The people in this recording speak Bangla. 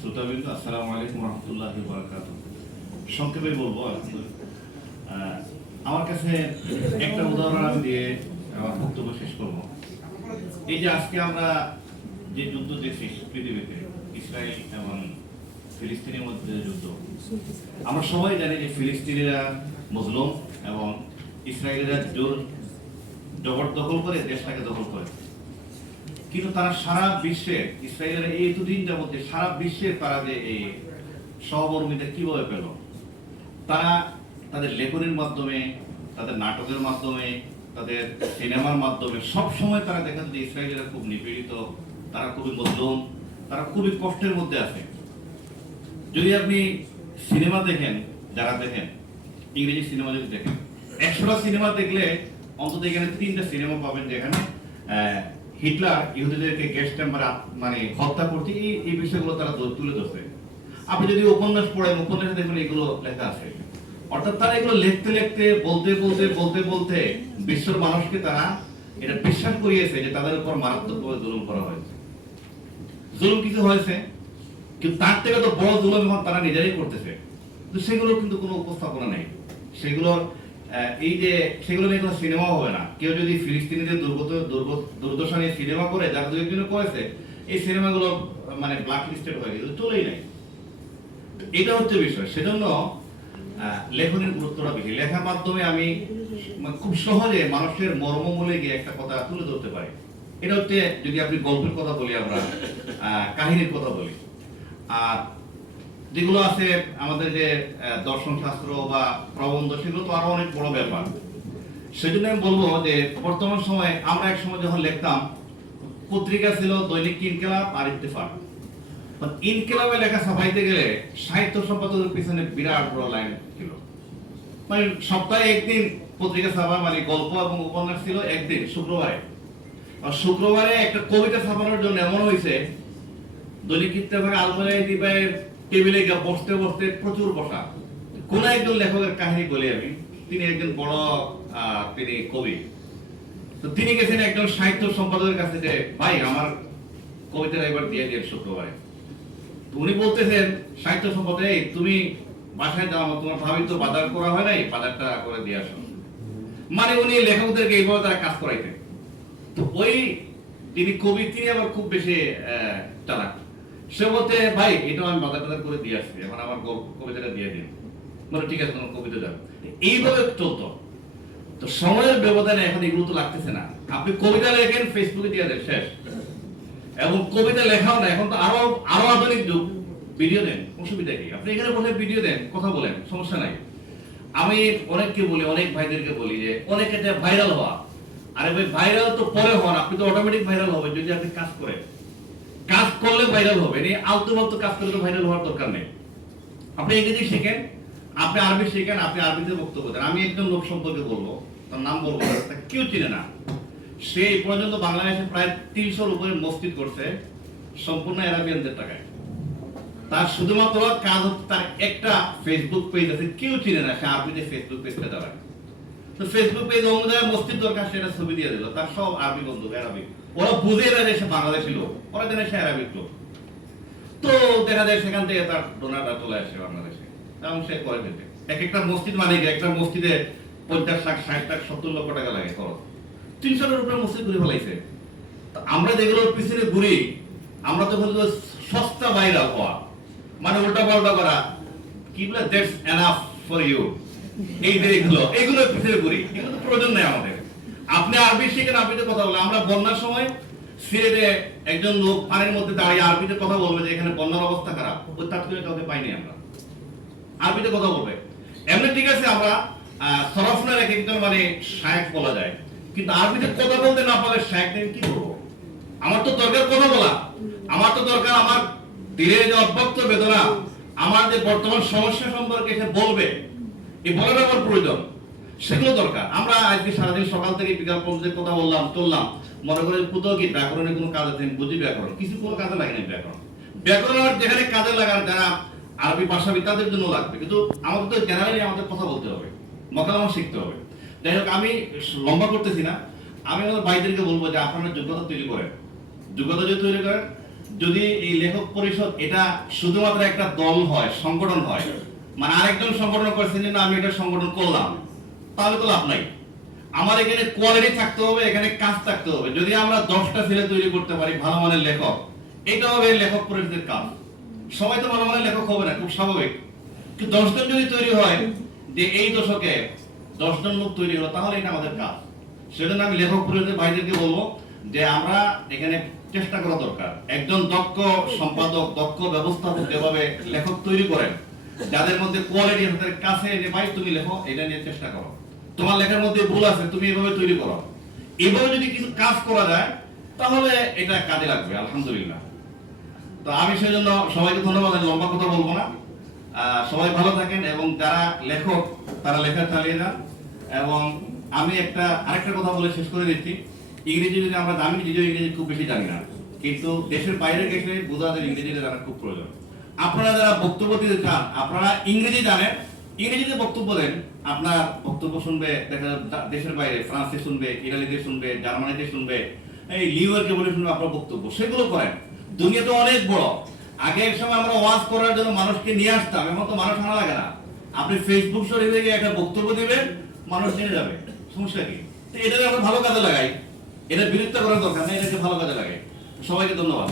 শ্রোতাবৃন্দ, আসসালামু আলাইকুম রহমতুল্লাহ বারাকাতুহু। সংক্ষেপে বলবো, আমার কাছে একটা উদাহরণ আমি দিয়ে আমার বক্তব্য শেষ করব। এই যে আজকে আমরা যে যুদ্ধ দেখছি পৃথিবীতে, ইসরায়েল এবং ফিলিস্তিনের মধ্যে যুদ্ধ, আমরা সবাই জানি যে ফিলিস্তিনিরা মজলুম এবং ইসরায়েলিরা জবরদখল করে দেশটাকে দখল করে। কিন্তু তারা সারা বিশ্বে, ইসরায়েলের এই এতদিন যাবত সারা বিশ্বে তারা যে এই সহকর্মীদের কিভাবে পেল, তারা তাদের লেখনের মাধ্যমে, তাদের নাটকের মাধ্যমে, তাদের সিনেমার মাধ্যমে সব সময় তারা দেখেন যে ইসরায়েলিরা খুব নিপীড়িত, তারা খুবই মজলুম, তারা খুবই কষ্টের মধ্যে আছে। যদি আপনি সিনেমা দেখেন, যারা দেখেন ইংরেজি সিনেমা যদি দেখেন, 100টা সিনেমা দেখলে অন্তত এখানে 3টা সিনেমা পাবেন যেখানে হিটলার ইহুদিদেরকে গ্যাস চেম্বারে মানে হত্যা করছে, এই বিষয়গুলো তারা তুলে ধরছে। আপনি যদি উপন্যাস পড়েন, উপন্যাসে দেখবেন এগুলো লেখা আছে। অর্থাৎ তারা এগুলো লিখতে লিখতে, বলতে বলতে বিশ্বের মানুষকে তারা এটা বিশ্বাস করিয়েছে যে তাদের উপর মারাত্মকভাবে জুলুম করা হয়েছে। জুলুম কিছু হয়েছে, কিন্তু তার থেকে তো বড় জুলুম এখন তারা নিজেরাই করতেছে। কিন্তু সেগুলো কিন্তু কোনো উপস্থাপনা নেই। সেগুলোর এই যে সেগুলো নিয়ে কোনো সিনেমাও হবে না। কেউ যদি ফিলিস্তিনিদের দুর্দশা নিয়ে সিনেমা করে, যারা দুই একজনে করেছে, এই সিনেমাগুলো মানে ব্ল্যাক লিস্টেড হয়ে গেছে, চলেই নাই। এটা হচ্ছে বিষয়। সেজন্য লেখনের গুরুত্বটা বেশি। লেখার মাধ্যমে আমি খুব সহজে মানুষের মর্মমূলে গিয়ে একটা কথা তুলে ধরতে পারি। এটা হচ্ছে, যদি আপনি গল্পের কথা বলি, আমরা কাহিনীর কথা বলি, আর যেগুলো আছে আমাদের যে দর্শন শাস্ত্র বা প্রবন্ধ, সেগুলো তো আরো অনেক বড় ব্যাপার। সেজন্য আমি বলবো যে বর্তমান সময়ে, আমরা এক সময় যখন লিখতাম, পত্রিকা ছিল দৈনিক ইনকিলাব আর ইত্তেফাক। ইনকিলাবে লেখা ছাপাইতে গেলে সাহিত্য সম্পাদকের পিছনে বিরাট বড় লাইন ছিল। মানে সপ্তাহে একদিন পত্রিকা ছাপা, মানে গল্প এবং উপন্যাস ছিল একদিন, শুক্রবারে। আর শুক্রবারে একটা কবিতা ছাপানোর জন্য এমন হয়েছে, দৈনিক ইত্তেফাক আলমারি দিবাইয়ের টেবিলে গিয়ে বসতে বসতে প্রচুর বসা। কোন একজন লেখকের কাহিনী বলি আমি। তিনি একজন বড় তিনি কবি। তো তিনি গেছেন একজন সাহিত্য সম্পাদকের কাছে যে, ভাই আমার কবিতাটা এবার দিয়ে দিয়ে শুক্রবারে। উনি বলতেছেন, সাহিত্য সম্পাদক, এই তুমি বাসায় যাও, তোমার ভাবি তো বাজার করা হয় নাই, বাজারটা করে দিয়ে আসো। মানে উনি লেখকদেরকে এইভাবে তারা কাজ করাইতেন। তো ওই তিনি কবি, তিনি আবার খুব বেশি চালাক। সে বলতে, ভাই এটা আমি বাজার টাজার করে দিয়ে আসছি, এখন আমার কবিতাটা দিয়ে দিন। মানে ঠিক আছে, তোমার কবিতা যাও। এইভাবে চলতো। তো সময়ের ব্যবধানে এখন এগুলো তো লাগতেছে না। আপনি কবিতা লেখেন, ফেসবুকে দিয়ে দেন, শেষ। এবং কবিতা লেখাও না, এখন তো আরো আধুনিক যুগ। ভিডিও দেন, অসুবিধা কি? আপনি এখানে বসে ভিডিও দেন, কথা বলেন, সমস্যা নাই। আমি অনেককে বলি, অনেক ভাইদেরকে বলি যে অনেকে যে ভাইরাল হওয়া, আরে ভাই ভাইরাল তো পরে হন, আপনি তো অটোমেটিক ভাইরাল হবে যদি আপনি কাজ করেন। কাজ করলে ভাইরাল হবে, আলতু ফালতু কাজ করে তো ভাইরাল হওয়ার দরকার নেই। আপনি ইংরেজি শেখেন, আপনি আরবি শেখেন, আপনি আরবিতে বক্তব্য দেন। আমি একজন লোক সম্পর্কে বলবো, তার নাম বলবো, তাকে কেউ চিনে না। সে এই পর্যন্ত বাংলাদেশে প্রায় 300-র উপরে মসজিদ করছে, সম্পূর্ণ আরাবিয়ানদের টাকায়। তার শুধুমাত্র কাজ হচ্ছে, তার একটা ফেসবুক পেজ আছে, কেউ চিনে না, সে আরবিতে ফেসবুক পেজটা চালায়। তো ফেসবুক পেজ অনুযায়ী মসজিদ দরকার, সেটা ছবি দিয়ে দিল। তার সব আরবি বন্ধু, আরবি। ওরা বুঝে না যে সে বাংলাদেশি লোক, ওরা জানে সে আরবিক লোক। তো দেখা যায় সেখান থেকে তার ডোনারটা চলে আসে বাংলাদেশে, এবং সে করে দিতে। এক একটা মসজিদ মানে একটা মসজিদে 50 লাখ, 60 লাখ, 70 লক্ষ টাকা লাগে খরচ। 300-এর উপরে মসজিদ ঘুরে ফেলাইছে। আমরা যেগুলোর পিছনে ঘুরি, আমরা তো বলবো সস্তা ভাইরাল হওয়া, মানে উল্টা পাল্টা করা, কি বলে, দ্যাটস এনাফ ফর ইউ, এই যে এগুলো পিছনে ঘুরি, এগুলো তো প্রয়োজন নেই আমাদের। আপনি আরবি শিখেন, আরবিতে কথা বলেন। আমরা বন্যার সময় সিলেটে একজন লোক পানির মধ্যে দাঁড়িয়ে আরবিতে কথা বলবে যে এখানে বন্যার অবস্থা খারাপ, ওই তাৎক্ষণিক কাউকে পাইনি আমরা। আরবিতে কথা বলবে এমনি, ঠিক আছে, আমরা সরফনার এক একজন মানে শায়েখ বলা যায়, কিন্তু আরবিতে কথা বলতে না পারলে শায়েখ নেই, কি করবো? আমার তো দরকার কথা বলা, আমার তো দরকার আমার দিলের যে অব্যক্ত বেদনা, আমার যে বর্তমান সমস্যা সম্পর্কে সে বলবে, এই বলাটা আমার প্রয়োজন, সেগুলো দরকার। আমরা আজকে সারাদিন সকাল থেকে বিকাল পর্যন্ত কথা বললাম, চললাম, মনে করে কোথাও কি ব্যাকরণের কোনো কাজ আছে, বুঝি ব্যাকরণ, কিছু কোনো কাজে লাগে না। ব্যাকরণ যেখানে কাজে লাগার, যারা আরবি ভাষাবিদ তাদের জন্য লাগবে, কিন্তু আমাদের তো জেনারেলি আমাদের কথা বলতে হবে, মকালামা শিখতে হবে। যাই হোক, আমি লম্বা করতেছি না। আমি আমাদের ভাইদেরকে বলবো যে আপনারা যোগ্যতা তৈরি করেন। যোগ্যতা যদি তৈরি করেন, যদি এই লেখক পরিষদ এটা শুধুমাত্র একটা দল হয়, সংগঠন হয়, মানে আরেকজন সংগঠন করছেন যে না আমি এটা সংগঠন করলাম, তাহলে তো লাভ নাই। আমার এখানে কোয়ালিটি থাকতে হবে, এখানে কাজ থাকতে হবে। যদি আমরা 10টা ছেলে তৈরি করতে পারি ভালো মানের লেখক, এটা হবে লেখক পরিষদের কাজ। সবাই তো ভালো মানের লেখক হবে না, খুব স্বাভাবিক। কিন্তু 10 জন যদি তৈরি হয় যে এই দশকে 10 জন লোক তৈরি হলো, তাহলে এটা আমাদের কাজ। সেজন্য আমি লেখক পরিষদের ভাইদেরকে বলবো যে আমরা এখানে চেষ্টা করা দরকার, একজন দক্ষ সম্পাদক, দক্ষ ব্যবস্থাপক যেভাবে লেখক তৈরি করেন, যাদের মধ্যে কোয়ালিটি তাদের কাছে এনে ভাই তুমি লেখো, এটা নিয়ে চেষ্টা করো, তোমার লেখার মধ্যে ভুল আছে তুমি এভাবে তৈরি করো। এইভাবে যদি কিছু কাজ করা যায় তাহলে এটা কাজে লাগবে আলহামদুলিল্লাহ। তো আমি সেজন্য সবাইকে ধন্যবাদ, লম্বা কথা বলবো না। সবাই ভালো থাকেন এবং যারা লেখক তারা লেখা চালিয়ে যান। এবং আমি আরেকটা কথা বলে শেষ করে দিচ্ছি, ইংরেজি যদি আমরা জানি, নিজেও ইংরেজি খুব বেশি জানি না, কিন্তু দেশের বাইরে গেলে বোঝা যায় ইংরেজিটা জানা খুব প্রয়োজন। আপনারা যারা বক্তব্য দিতে চান, আপনারা ইংরেজি জানেন, ইংরেজিতে বক্তব্য দেন, আপনার বক্তব্য শুনবে দেখা দেশের বাইরে, ফ্রান্সে শুনবে, ইটালিতে শুনবে, জার্মানিতে শুনবে, এই নিউ ইয়র্কে বলে শুনবে আপনার বক্তব্য, সেগুলো করেন। দুনিয়া তো অনেক বড়। আগের সময় আমরা ওয়াজ করার জন্য মানুষকে নিয়ে আসতাম, এখন তো মানুষ আনা লাগে না। আপনি ফেসবুক শরীরে গিয়ে একটা বক্তব্য দিবেন, মানুষ জেনে যাবে, সমস্যা কি? তো এটাকে আমরা ভালো কাজে লাগাই, এটা বিরক্ত করার দরকার নেই, এটাকে ভালো কাজে লাগাই। সবাইকে ধন্যবাদ।